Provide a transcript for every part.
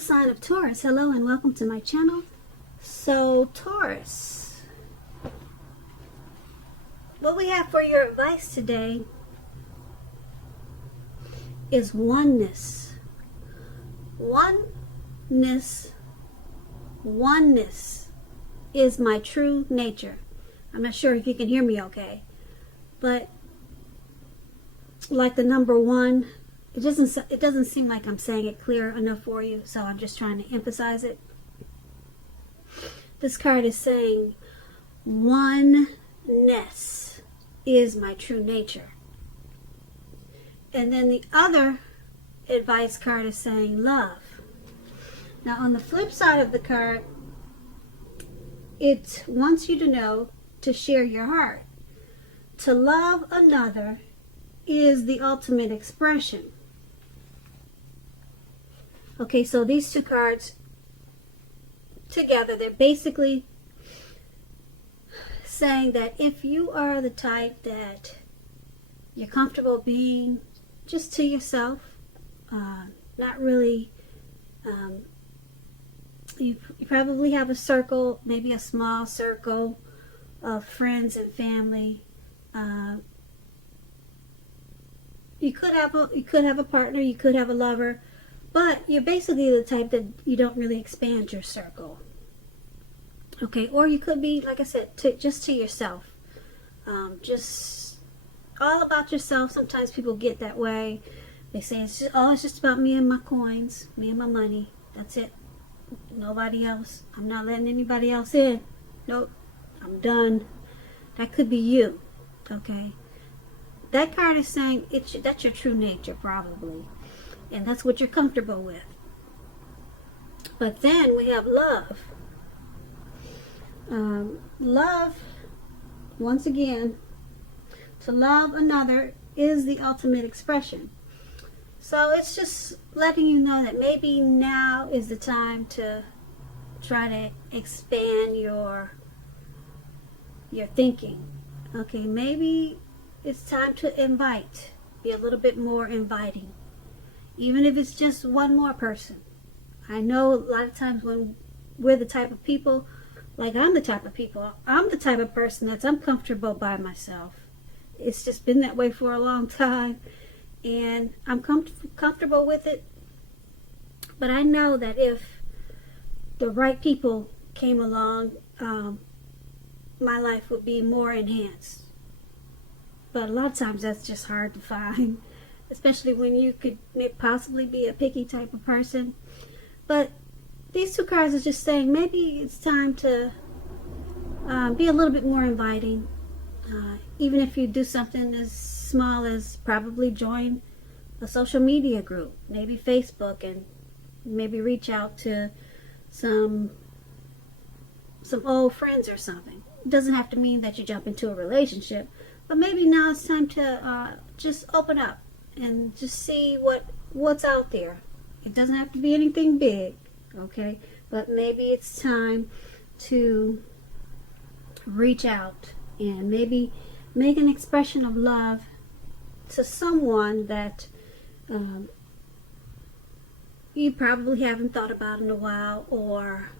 sign of Taurus. Hello and welcome to my channel. So Taurus, what we have for your advice today is oneness. Oneness is my true nature. I'm not sure if you can hear me okay, but like the number one, it doesn't seem like I'm saying it clear enough for you, so I'm just trying to emphasize it. This card is saying oneness is my true nature. And then the other advice card is saying love. Now on the flip side of the card, it wants you to know to share your heart. To love another is the ultimate expression. Okay, so these two cards together, they're basically saying that if you are the type that you're comfortable being just to yourself, not really, you probably have a circle, maybe a small circle of friends and family. You could have a partner, you could have a lover, but you're basically the type that you don't really expand your circle. Okay, or you could be, like I said, just to yourself. Just all about yourself. Sometimes people get that way. They say, it's just about me and my coins, me and my money. That's it. Nobody else. I'm not letting anybody else in. Nope. I'm done. That could be you. Okay. That card is saying that's your true nature, probably. And that's what you're comfortable with. But then we have love. Love, once again, to love another is the ultimate expression. So it's just letting you know that maybe now is the time to try to expand your thinking. Okay, maybe it's time to invite. Be a little bit more inviting. Even if it's just one more person. I know a lot of times when we're the type of people, like I'm the type of person that's uncomfortable by myself. It's just been that way for a long time. And I'm comfortable with it. But I know that if the right people came along, my life would be more enhanced. But a lot of times that's just hard to find. Especially when you could possibly be a picky type of person. But these two cards are just saying maybe it's time to be a little bit more inviting. Even if you do something as small as probably join a social media group, maybe Facebook, and maybe reach out to some old friends or something. It doesn't have to mean that you jump into a relationship, but maybe now it's time to just open up and just see what's out there. It doesn't have to be anything big, okay? But maybe it's time to reach out and maybe make an expression of love to someone that you probably haven't thought about in a while, or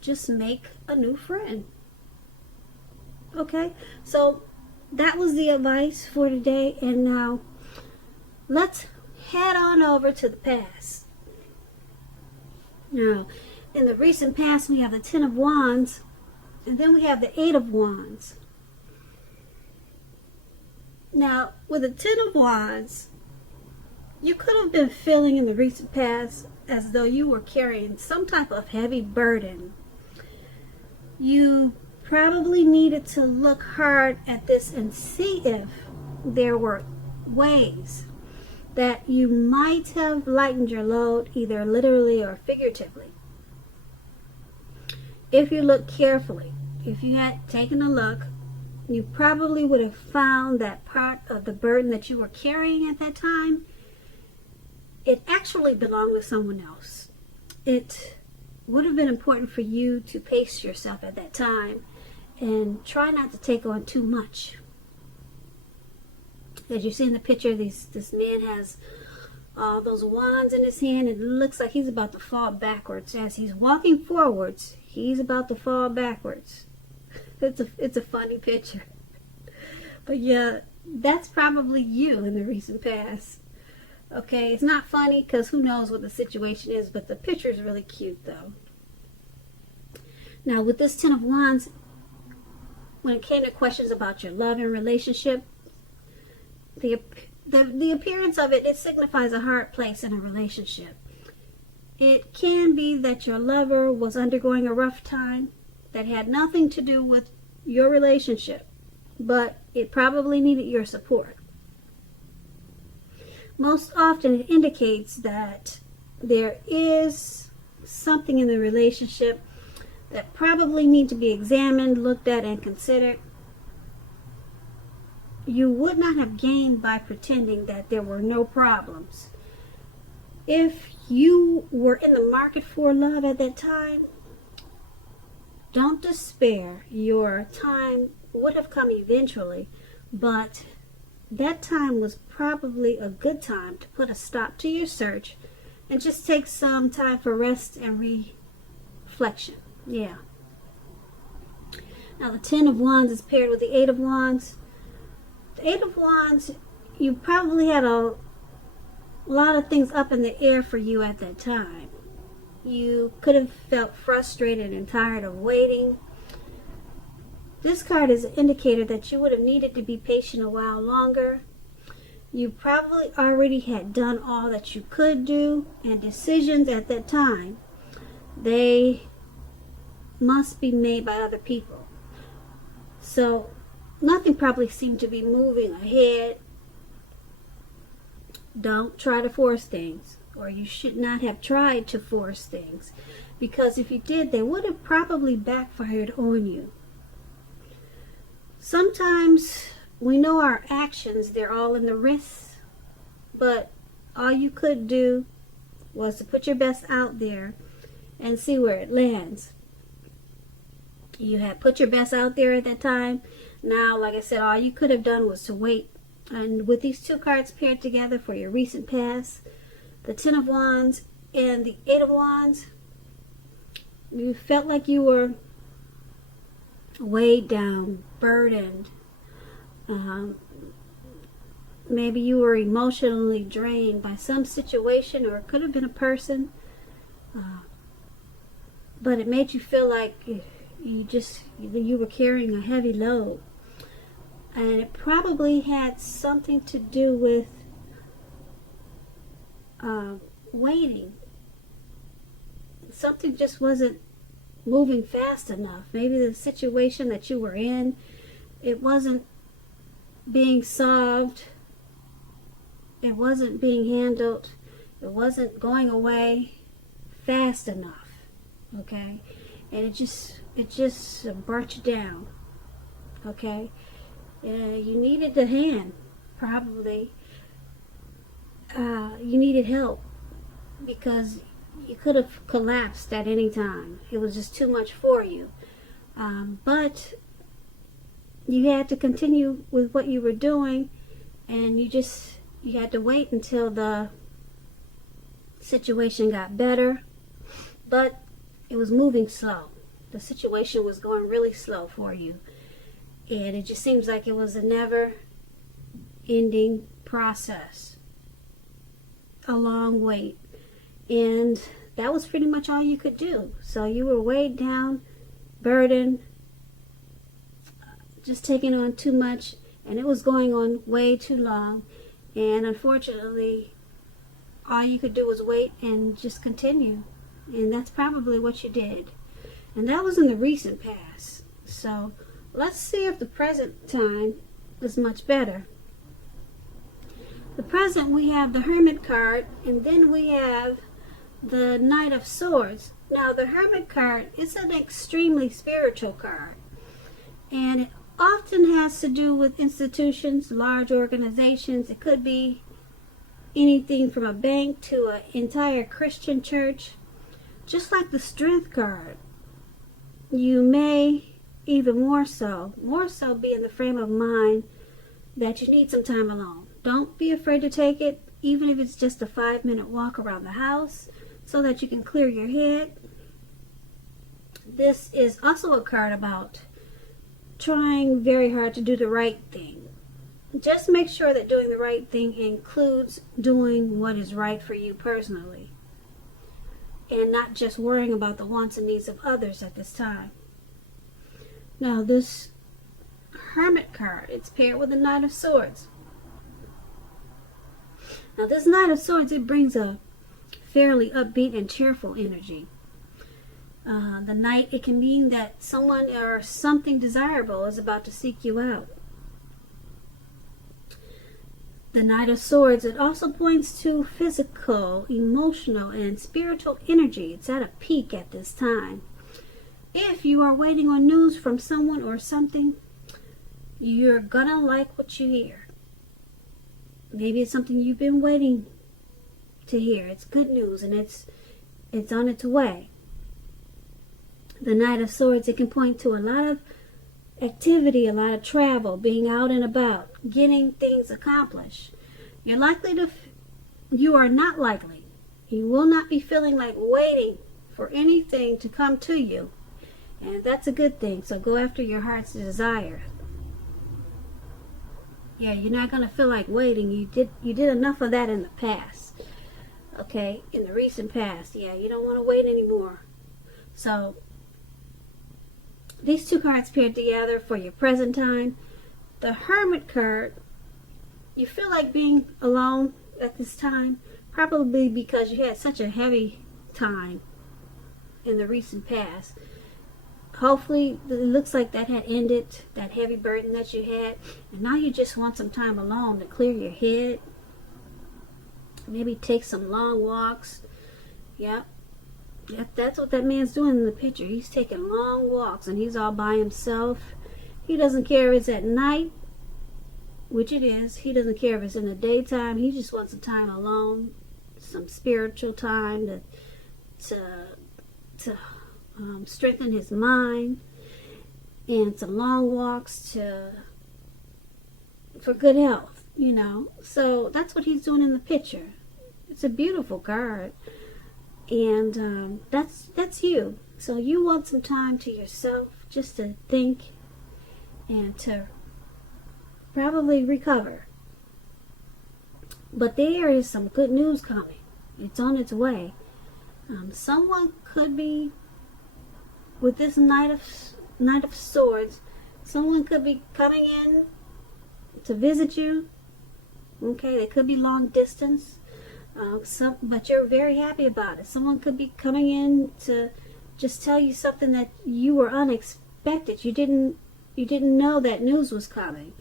just make a new friend. Okay, so that was the advice for today, and now let's head on over to the past. Now, in the recent past, we have the Ten of Wands, and then we have the Eight of Wands. Now, with the Ten of Wands, you could have been feeling in the recent past as though you were carrying some type of heavy burden. You probably needed to look hard at this and see if there were ways that you might have lightened your load, either literally or figuratively. If you look carefully, if you had taken a look, you probably would have found that part of the burden that you were carrying at that time, it actually belonged to someone else. It would have been important for you to pace yourself at that time and try not to take on too much. As you see in the picture, this man has those wands in his hand, and it looks like he's about to fall backwards. As he's walking forwards, he's about to fall backwards. It's a funny picture. But yeah, that's probably you in the recent past. Okay, it's not funny because who knows what the situation is, but the picture is really cute though. Now with this Ten of Wands, when it came to questions about your love and relationship, the appearance of it signifies a hard place in a relationship. It can be that your lover was undergoing a rough time that had nothing to do with your relationship, but it probably needed your support. Most often it indicates that there is something in the relationship that probably need to be examined, looked at, and considered. You would not have gained by pretending that there were no problems. If you were in the market for love at that time, don't despair. Your time would have come eventually, but that time was probably a good time to put a stop to your search and just take some time for rest and reflection. Yeah. Now the Ten of Wands is paired with the Eight of Wands. The Eight of Wands, you probably had a lot of things up in the air for you at that time. You could have felt frustrated and tired of waiting. This card is an indicator that you would have needed to be patient a while longer. You probably already had done all that you could do, and decisions at that time, they must be made by other people. So nothing probably seemed to be moving ahead. Don't try to force things, or you should not have tried to force things, because if you did, they would have probably backfired on you. Sometimes we know our actions, they're all in the wrists, but all you could do was to put your best out there and see where it lands. You had put your best out there at that time. Now, like I said, all you could have done was to wait. And with these two cards paired together for your recent past, the Ten of Wands and the Eight of Wands, you felt like you were weighed down, burdened. Maybe you were emotionally drained by some situation, or it could have been a person. But it made you feel like you were carrying a heavy load. And it probably had something to do with waiting. Something just wasn't moving fast enough. Maybe the situation that you were in, it wasn't being solved. It wasn't being handled. It wasn't going away fast enough. Okay? And it just burnt you down. Okay? You needed a hand, probably. You needed help because you could have collapsed at any time. It was just too much for you. But you had to continue with what you were doing, and you had to wait until the situation got better. But it was moving slow. The situation was going really slow for you. And it just seems like it was a never-ending process. A long wait. And that was pretty much all you could do. So you were weighed down, burdened, just taking on too much, and it was going on way too long. And unfortunately, all you could do was wait and just continue. And that's probably what you did. And that was in the recent past. So let's see if the present time is much better. The present, we have the Hermit card, and then we have the Knight of Swords. Now, the Hermit card is an extremely spiritual card, and it often has to do with institutions, large organizations. It could be anything from a bank to an entire Christian church. Just like the Strength card, you may even more so be in the frame of mind that you need some time alone. Don't be afraid to take it. even if it's just a 5-minute walk around the house so that you can clear your head. This is also a card about trying very hard to do the right thing. Just make sure that doing the right thing includes doing what is right for you personally, and not just worrying about the wants and needs of others at this time. Now this Hermit card, it's paired with the Knight of Swords. Now this Knight of Swords, it brings a fairly upbeat and cheerful energy. The Knight, it can mean that someone or something desirable is about to seek you out. The Knight of Swords, it also points to physical, emotional, and spiritual energy. It's at a peak at this time. If you are waiting on news from someone or something, you're gonna like what you hear. Maybe it's something you've been waiting to hear. It's good news and it's on its way. The Knight of Swords, it can point to a lot of activity, a lot of travel, being out and about, getting things accomplished. You are not likely. You will not be feeling like waiting for anything to come to you. And that's a good thing. So go after your heart's desire. Yeah, you're not going to feel like waiting. You did enough of that in the past. Okay, in the recent past. Yeah, you don't want to wait anymore. So these two cards paired together for your present time. The Hermit card, you feel like being alone at this time, probably because you had such a heavy time in the recent past. Hopefully, it looks like that had ended, that heavy burden that you had, and now you just want some time alone to clear your head. Maybe take some long walks. Yep. That's what that man's doing in the picture. He's taking long walks and he's all by himself. He doesn't care if it's at night, which it is. He doesn't care if it's in the daytime. He just wants some time alone, some spiritual time to strengthen his mind, and some long walks for good health, you know. So that's what he's doing in the picture. It's a beautiful card. And that's you. So you want some time to yourself just to think and to probably recover. But there is some good news coming. It's on its way. Someone could be, with this Knight of Swords, someone could be coming in to visit you. Okay, they could be long distance. But you're very happy about it. Someone could be coming in to just tell you something that you were unexpected. You didn't know that news was coming,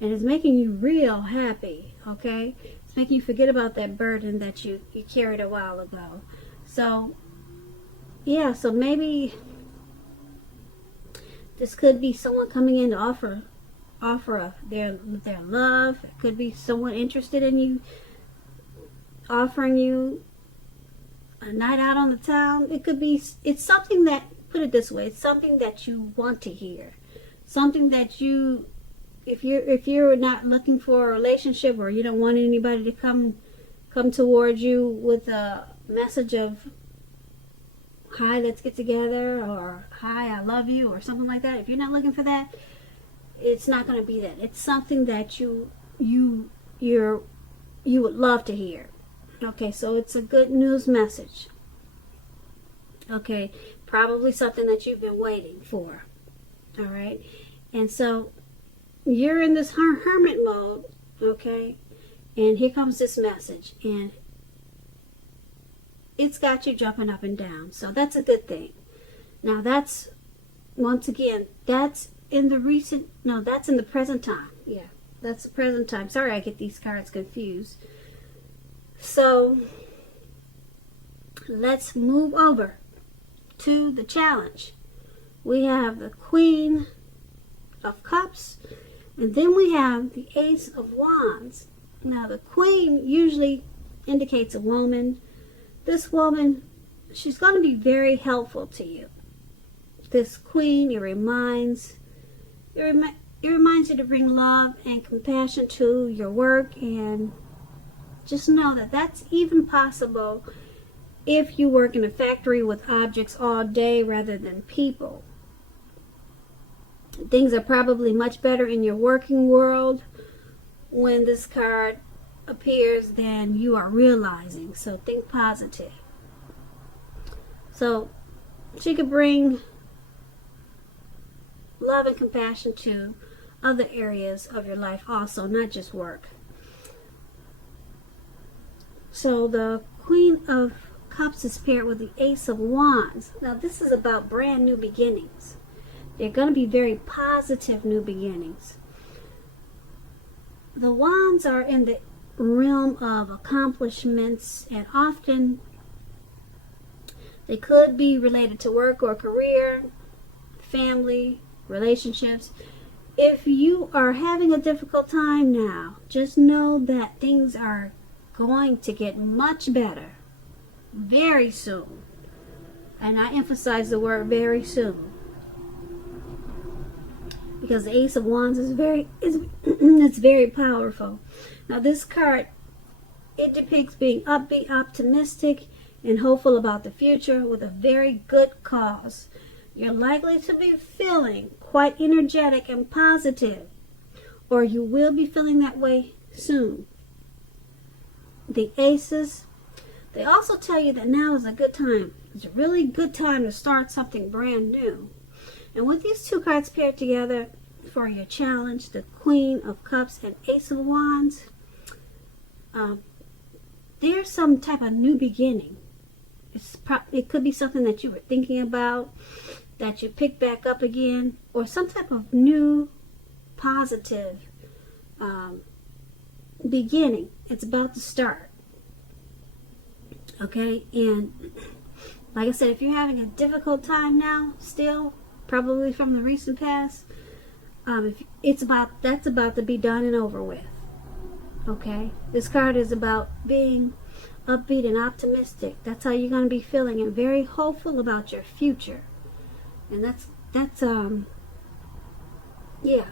and it's making you real happy. Okay, it's making you forget about that burden that you carried a while ago. So yeah, so maybe this could be someone coming in to offer their love. It could be someone interested in you, offering you a night out on the town. It's something that, put it this way, it's something that you want to hear. Something that if you're not looking for a relationship, or you don't want anybody to come towards you with a message of, hi, let's get together, or hi, I love you, or something like that. If you're not looking for that, it's not going to be that. It's something that you would love to hear. Okay, so it's a good news message. Okay, probably something that you've been waiting for. All right, and so you're in this hermit mode. Okay, and here comes this message, and it's got you jumping up and down. So that's a good thing. Now that's, once again, that's in that's in the present time. Yeah, that's the present time. Sorry, I get these cards confused. So let's move over to the challenge. We have the Queen of Cups, and then we have the Ace of Wands. Now the Queen usually indicates a woman. This woman, she's going to be very helpful to you. This Queen, it reminds you to bring love and compassion to your work, and just know that that's even possible if you work in a factory with objects all day rather than people. Things are probably much better in your working world when this card appears than you are realizing. So think positive. So she could bring love and compassion to other areas of your life also, not just work. So the Queen of Cups is paired with the Ace of Wands. Now this is about brand new beginnings. They're going to be very positive new beginnings. The Wands are in the realm of accomplishments, and often they could be related to work or career, family, relationships. If you are having a difficult time now, just know that things are going to get much better very soon. And I emphasize the word very soon, because the Ace of Wands is it's very powerful. Now this card, it depicts being upbeat, optimistic, and hopeful about the future with a very good cause. You're likely to be feeling quite energetic and positive, or you will be feeling that way soon. The Aces, they also tell you that now is a good time. It's a really good time to start something brand new. And with these two cards paired together for your challenge, the Queen of Cups and Ace of Wands, there's some type of new beginning. It could be something that you were thinking about, that you picked back up again, or some type of new positive beginning. It's about to start. Okay, and like I said, if you're having a difficult time now, still, probably from the recent past, that's about to be done and over with. Okay, this card is about being upbeat and optimistic. That's how you're going to be feeling, and very hopeful about your future. And that's yeah.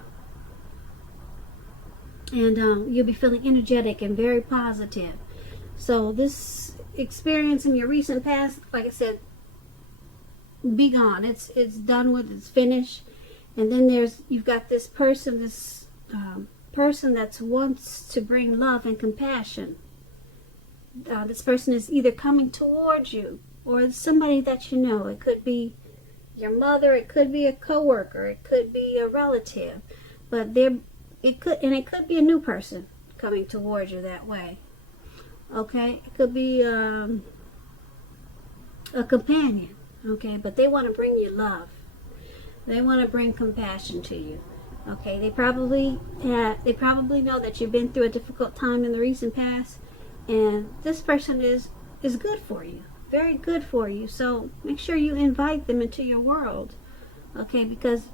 And you'll be feeling energetic and very positive. So this experience in your recent past, like I said, be gone. It's done with. It's finished. And then you've got this person, person that wants to bring love and compassion. This person is either coming towards you or it's somebody that you know. It could be your mother, it could be a coworker, it could be a relative, but it could be a new person coming towards you that way. Okay, it could be a companion. Okay, but they want to bring you love. They want to bring compassion to you. Okay, they probably know that you've been through a difficult time in the recent past, and this person is good for you, very good for you. So make sure you invite them into your world. Okay, because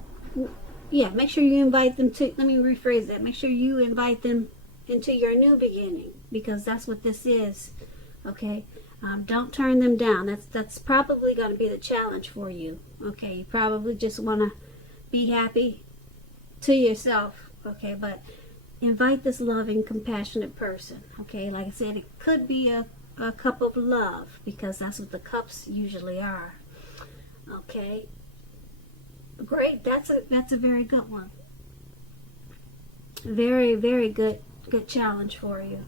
make sure you invite them to. Let me rephrase that. Make sure you invite them into your new beginning, because that's what this is. Okay, don't turn them down. That's probably going to be the challenge for you. Okay, you probably just want to be happy to yourself. Okay, but invite this loving, compassionate person. Okay, like I said, it could be a cup of love, because that's what the cups usually are. Okay, great. That's a very good one. Very, very good challenge for you.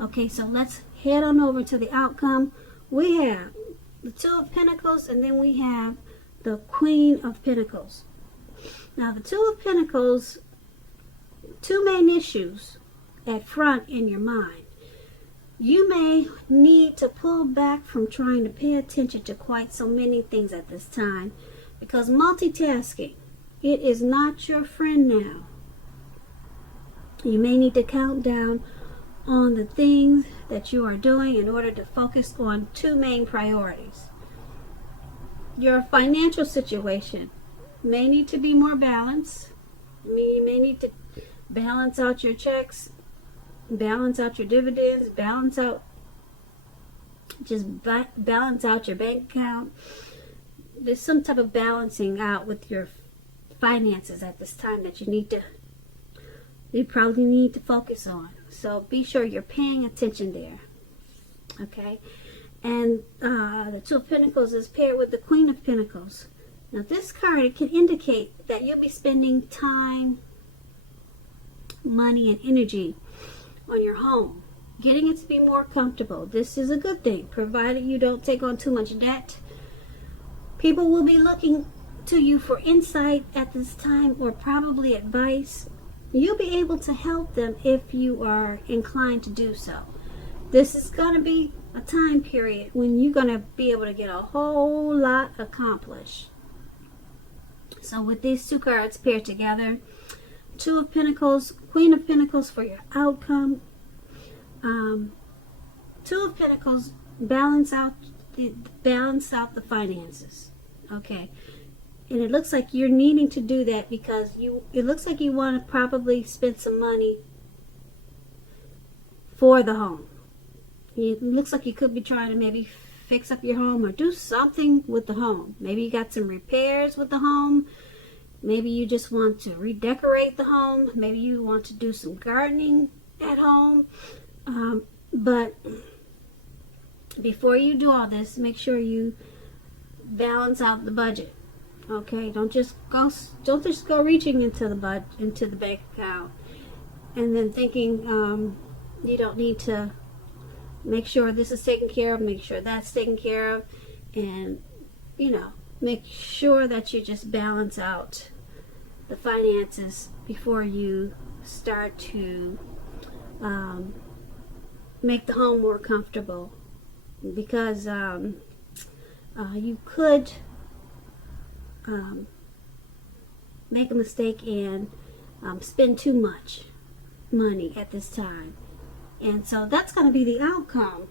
Okay, so let's head on over to the outcome. We have the Two of Pentacles, and then we have the Queen of Pentacles. Now, the Two of Pentacles, two main issues at front in your mind. You may need to pull back from trying to pay attention to quite so many things at this time, because multitasking, it is not your friend now. You may need to count down on the things that you are doing in order to focus on two main priorities. Your financial situation may need to be more balanced. You may need to balance out your checks, balance out your dividends, balance out your bank account. There's some type of balancing out with your finances at this time that you need to you probably need to focus on. So be sure you're paying attention there. Okay? And the Two of Pentacles is paired with the Queen of Pentacles. Now this card, it can indicate that you'll be spending time, money, and energy on your home, getting it to be more comfortable. This is a good thing, provided you don't take on too much debt. People will be looking to you for insight at this time, or probably advice. You'll be able to help them if you are inclined to do so. This is going to be a time period when you're going to be able to get a whole lot accomplished. So with these two cards paired together, Two of Pentacles, Queen of Pentacles for your outcome. Two of Pentacles balance out the finances. Okay. And it looks like you're needing to do that because it looks like you want to probably spend some money for the home. It looks like you could be trying to maybe fix up your home or do something with the home. Maybe you got some repairs with the home. Maybe you just want to redecorate the home. Maybe you want to do some gardening at home. But before you do all this, make sure you balance out the budget. Okay, don't just go reaching into the bank account and then thinking you don't need to make sure this is taken care of, make sure that's taken care of, and make sure that you just balance out the finances before you start to make the home more comfortable, because you could make a mistake and spend too much money at this time. And so that's going to be the outcome